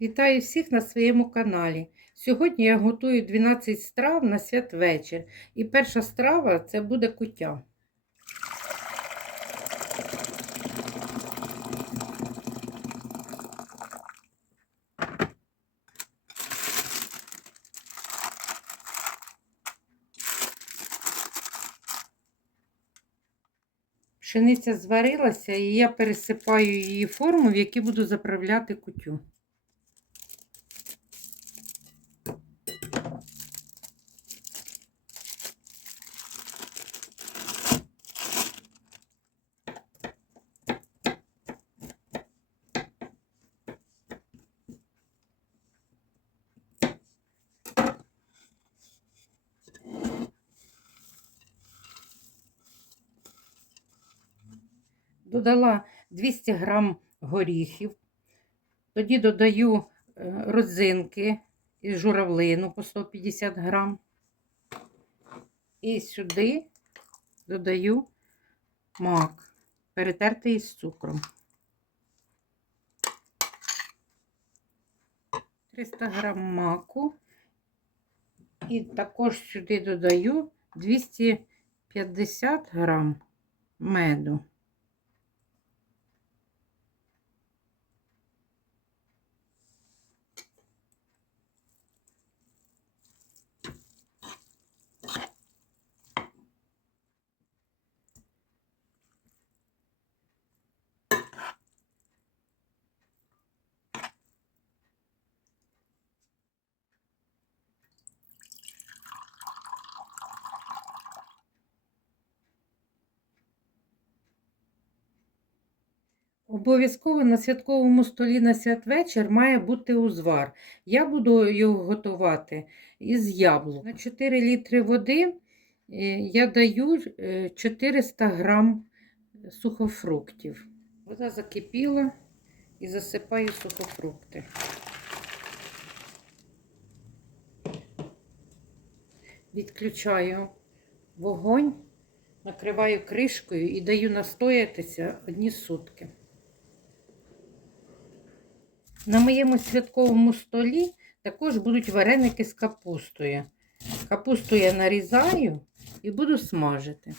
Вітаю всіх на своєму каналі. Сьогодні я готую 12 страв на святвечір. І перша страва це буде куття. Пшениця зварилася і я пересипаю її форму, в яку буду заправляти кутю. Додала 200 грам горіхів, тоді додаю е, родзинки із журавлину по 150 грам. І сюди додаю мак, перетертий з цукром. 300 грам маку. І також сюди додаю 250 грам меду. Обов'язково на святковому столі на святвечір має бути узвар. Я буду його готувати із яблук. На 4 літри води е, я даю е, 400 грам сухофруктів. Вода закипіла і засипаю сухофрукти. Відключаю вогонь, накриваю кришкою і даю настоятися одні сутки. На моєму святковому столі також будуть вареники з капустою. Капусту я нарізаю і буду смажити.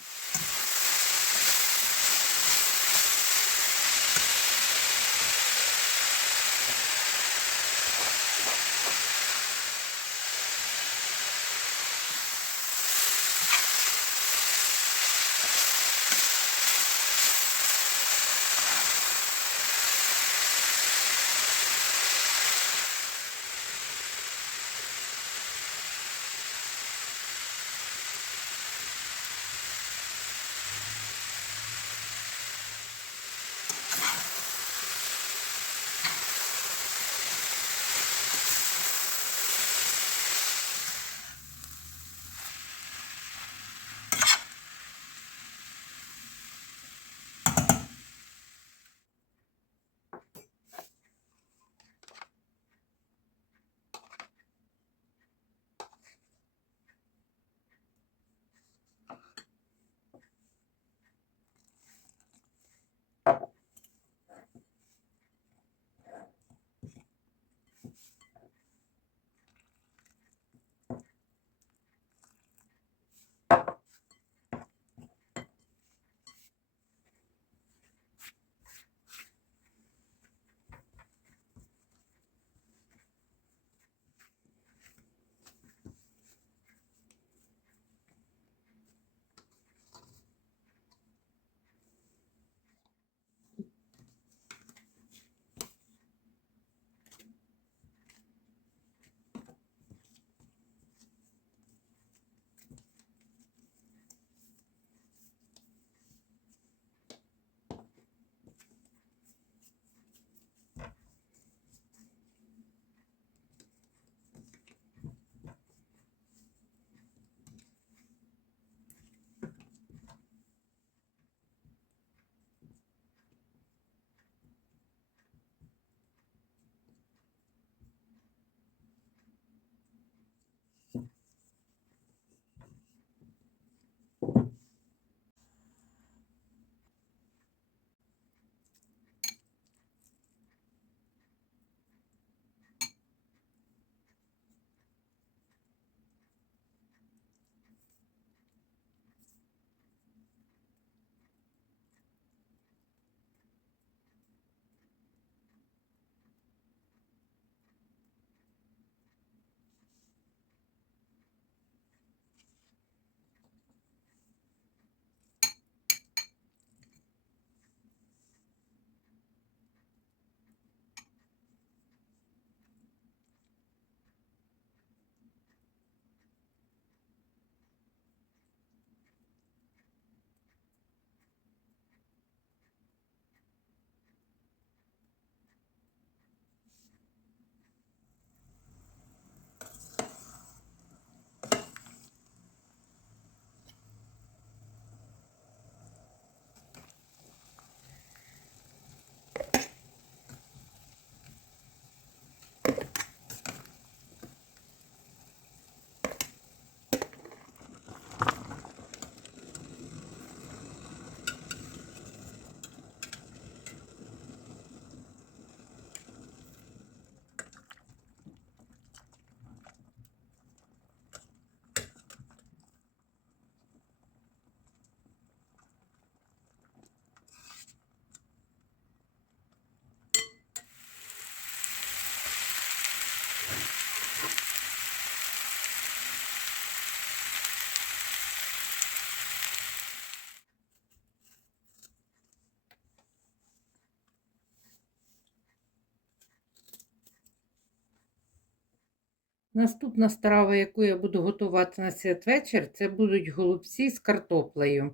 Наступна страва, яку я буду готувати на святвечір, це будуть голубці з картоплею.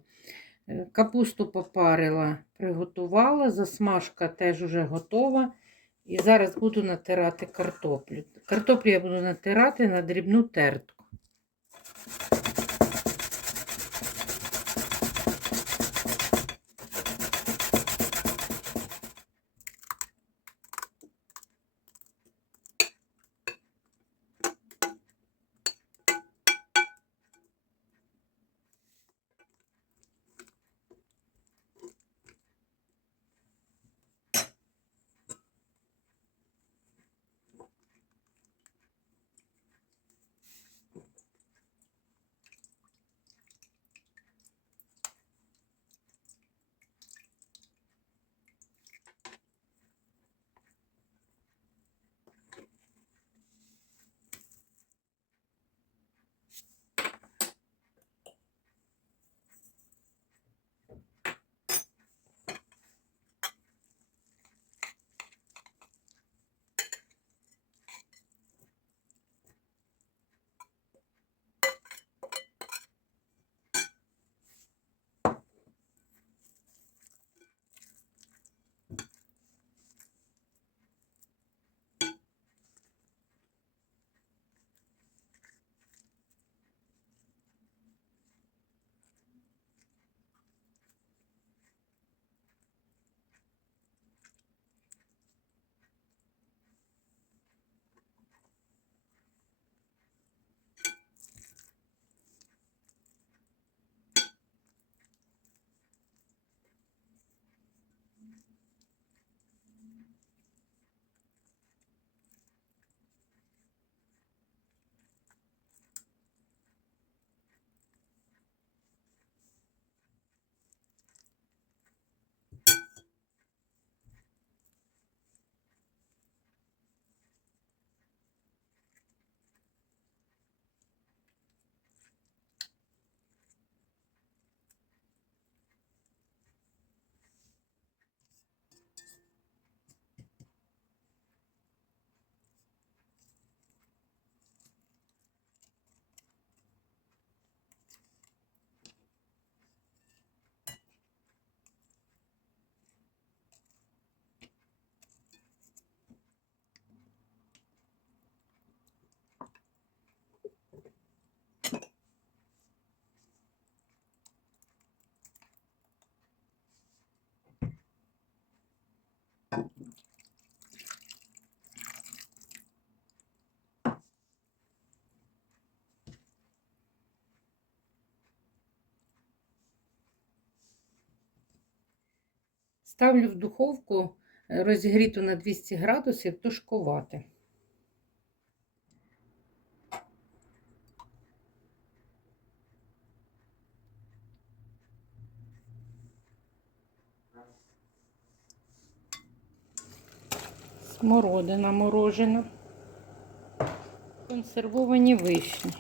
Е, Капусту попарила, приготувала, засмажка теж вже готова. І зараз буду натирати картоплю. Картоплю я буду натирати на дрібну тертку. Ставлю в духовку е, розігріту на 200 градусів тушкувати. Смородина морожена. Консервовані вишні.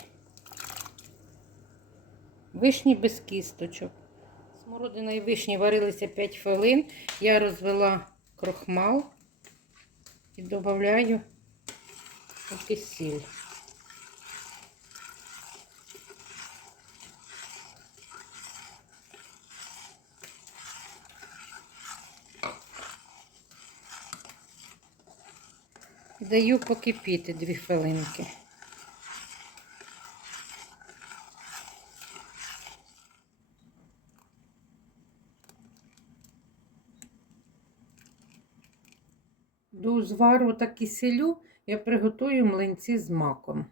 Вишні без кісточок. Смородина і вишні варилися 5 хвилин. Я розвела крохмал і додаю кисіль. Даю покипіти 2 хвилинки. До узвару та киселю я приготую млинці з маком.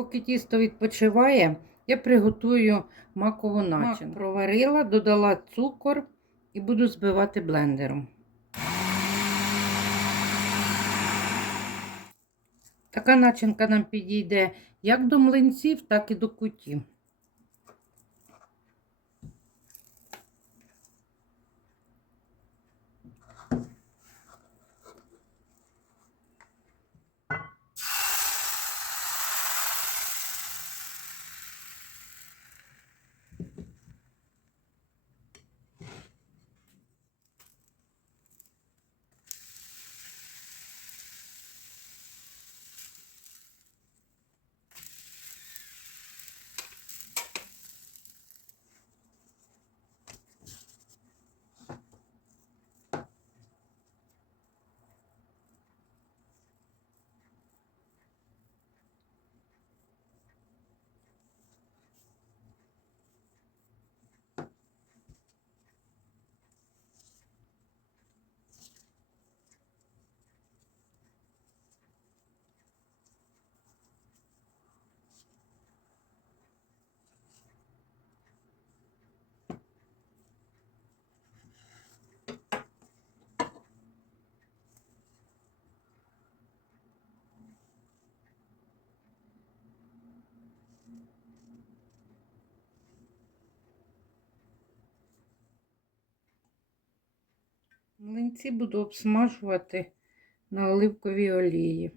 Поки тісто відпочиває, я приготую макову начинку. Мак проварила, додала цукор і буду збивати блендером. Така начинка нам підійде як до млинців, так і до кутів. Млинці буду обсмажувати на оливковій олії.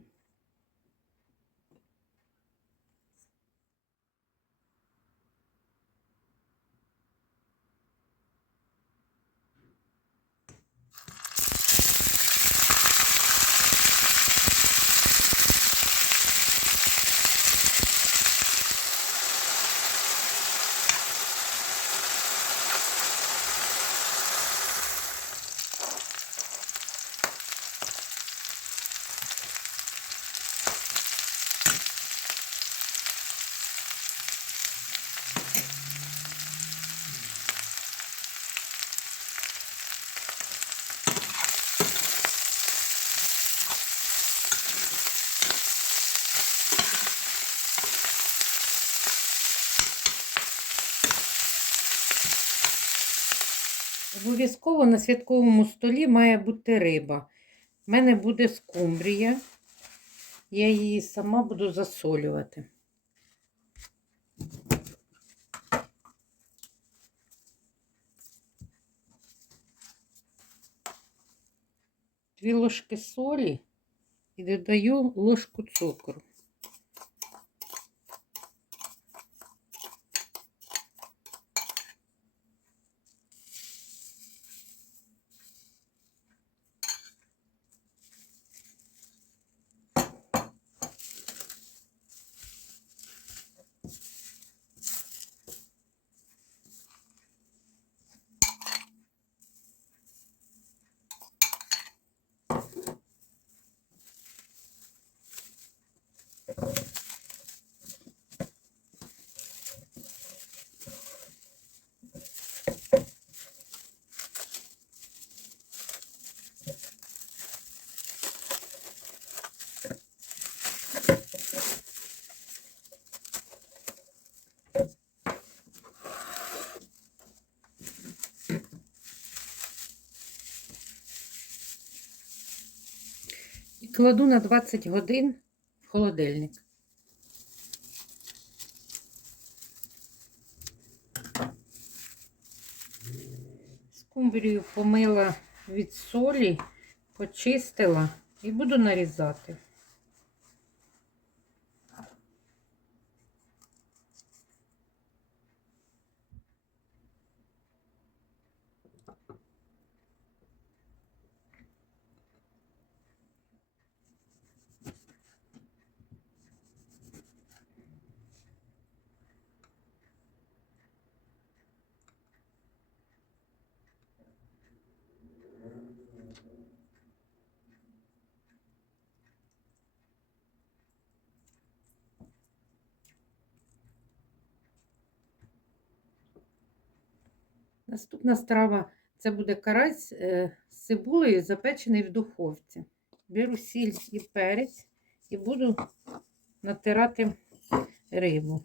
Обов'язково на святковому столі має бути риба. У мене буде скумбрія. Я її сама буду засолювати. Дві ложки солі і додаю ложку цукру. Кладу на 20 годин в холодильник. Скумбрію помила від солі, почистила і буду нарізати. Наступна страва це буде карась е, з цибулею, запечений в духовці. Беру сіль і перець і буду натирати рибу.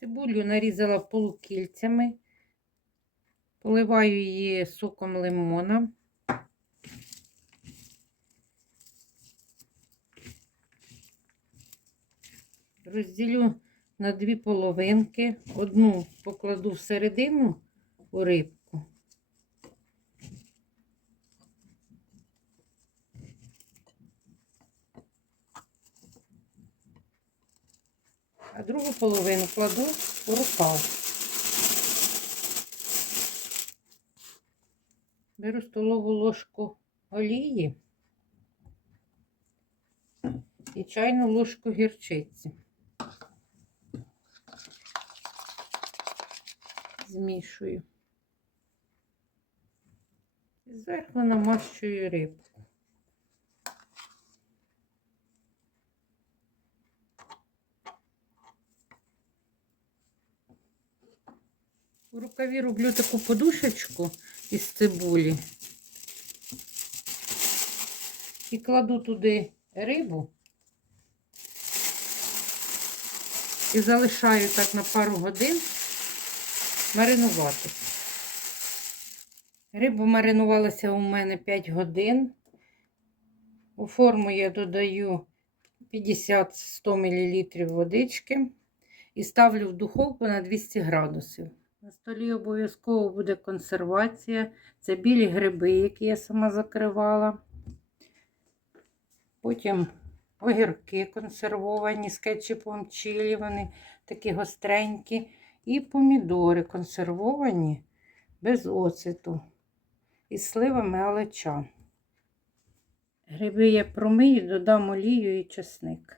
Цибулю нарізала полукільцями, поливаю її соком лимона. Розділю на дві половинки. Одну покладу всередину у рибку. А другу половину кладу у рукав. Беру столову ложку олії і чайну ложку гірчиці. Змішую. І зверху намащую рибку. У рукаві роблю таку подушечку із цибулі і кладу туди рибу і залишаю так на пару годин маринувати. Рибу маринувалася у мене 5 годин. У форму я додаю 50-100 мл водички і ставлю в духовку на 200 градусів. На столі обов'язково буде консервація. Це білі гриби, які я сама закривала. Потім огірки консервовані з кетчупом чилі, вони такі гостренькі. І помідори консервовані без оцету із сливами алеча. Гриби я промию, додам олію і чесник.